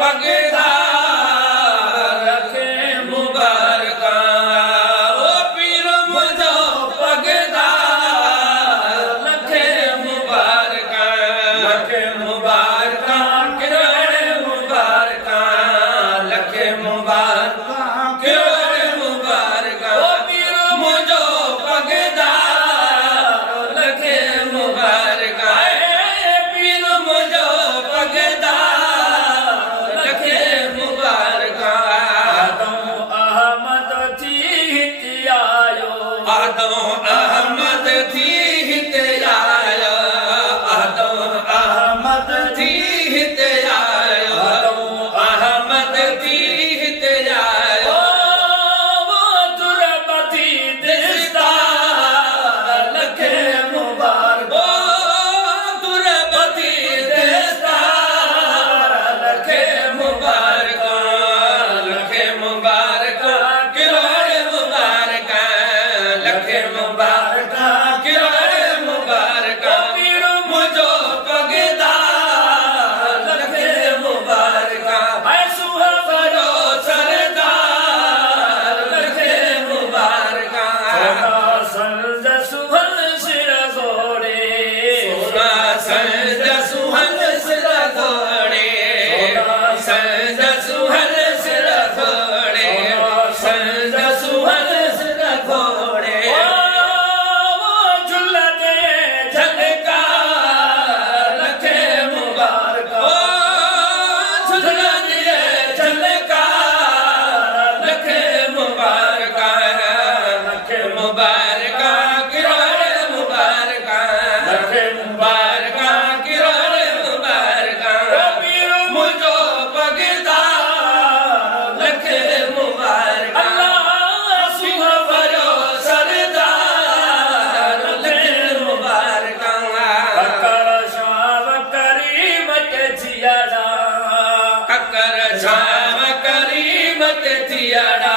पगदा लखे मुबारका ओ पीर मुझो पगदा लखे मुबारका लखे मुबारका किरण मुबारका लखे मुबारका किरण मुबारका ओ पीर मुझो पगदा लखे मुबारका पीर मुझो पगदा लखे मुबारका आदम अहमद थी हित आयो आदम अहमद थी हित आयो आदम अहमद थी हित आयो वो दुर्बती दिस्ता लखे मुबारक ओ दुर्बती दिस्ता लखे मुबारक लखे मुबारक किरण मुबारक लखे मुबारक किरण मुबारक पीर मुझो पगदा लखे मुबारक ऐ सुहबरो सरदार लखे मुबारक संज सुहल सिर घोड़े सोना संज सुहल सिर घोड़े संज सुहल सिर घोड़े संज सुहल सिर घोड़े वो झुलते झलका लखे मुबारक ओ झुलते झलका लखे मुबारक लखे मुबारक किरण मुबारक लखे मुबारक किरण मुबारक पीर मुझो पगदा लखे मुबारक अल्लाह सुहबरो सरदार लखे मुबारक ककर शाम करीमत जियाड़ा ककर शाम करीमत जियाड़ा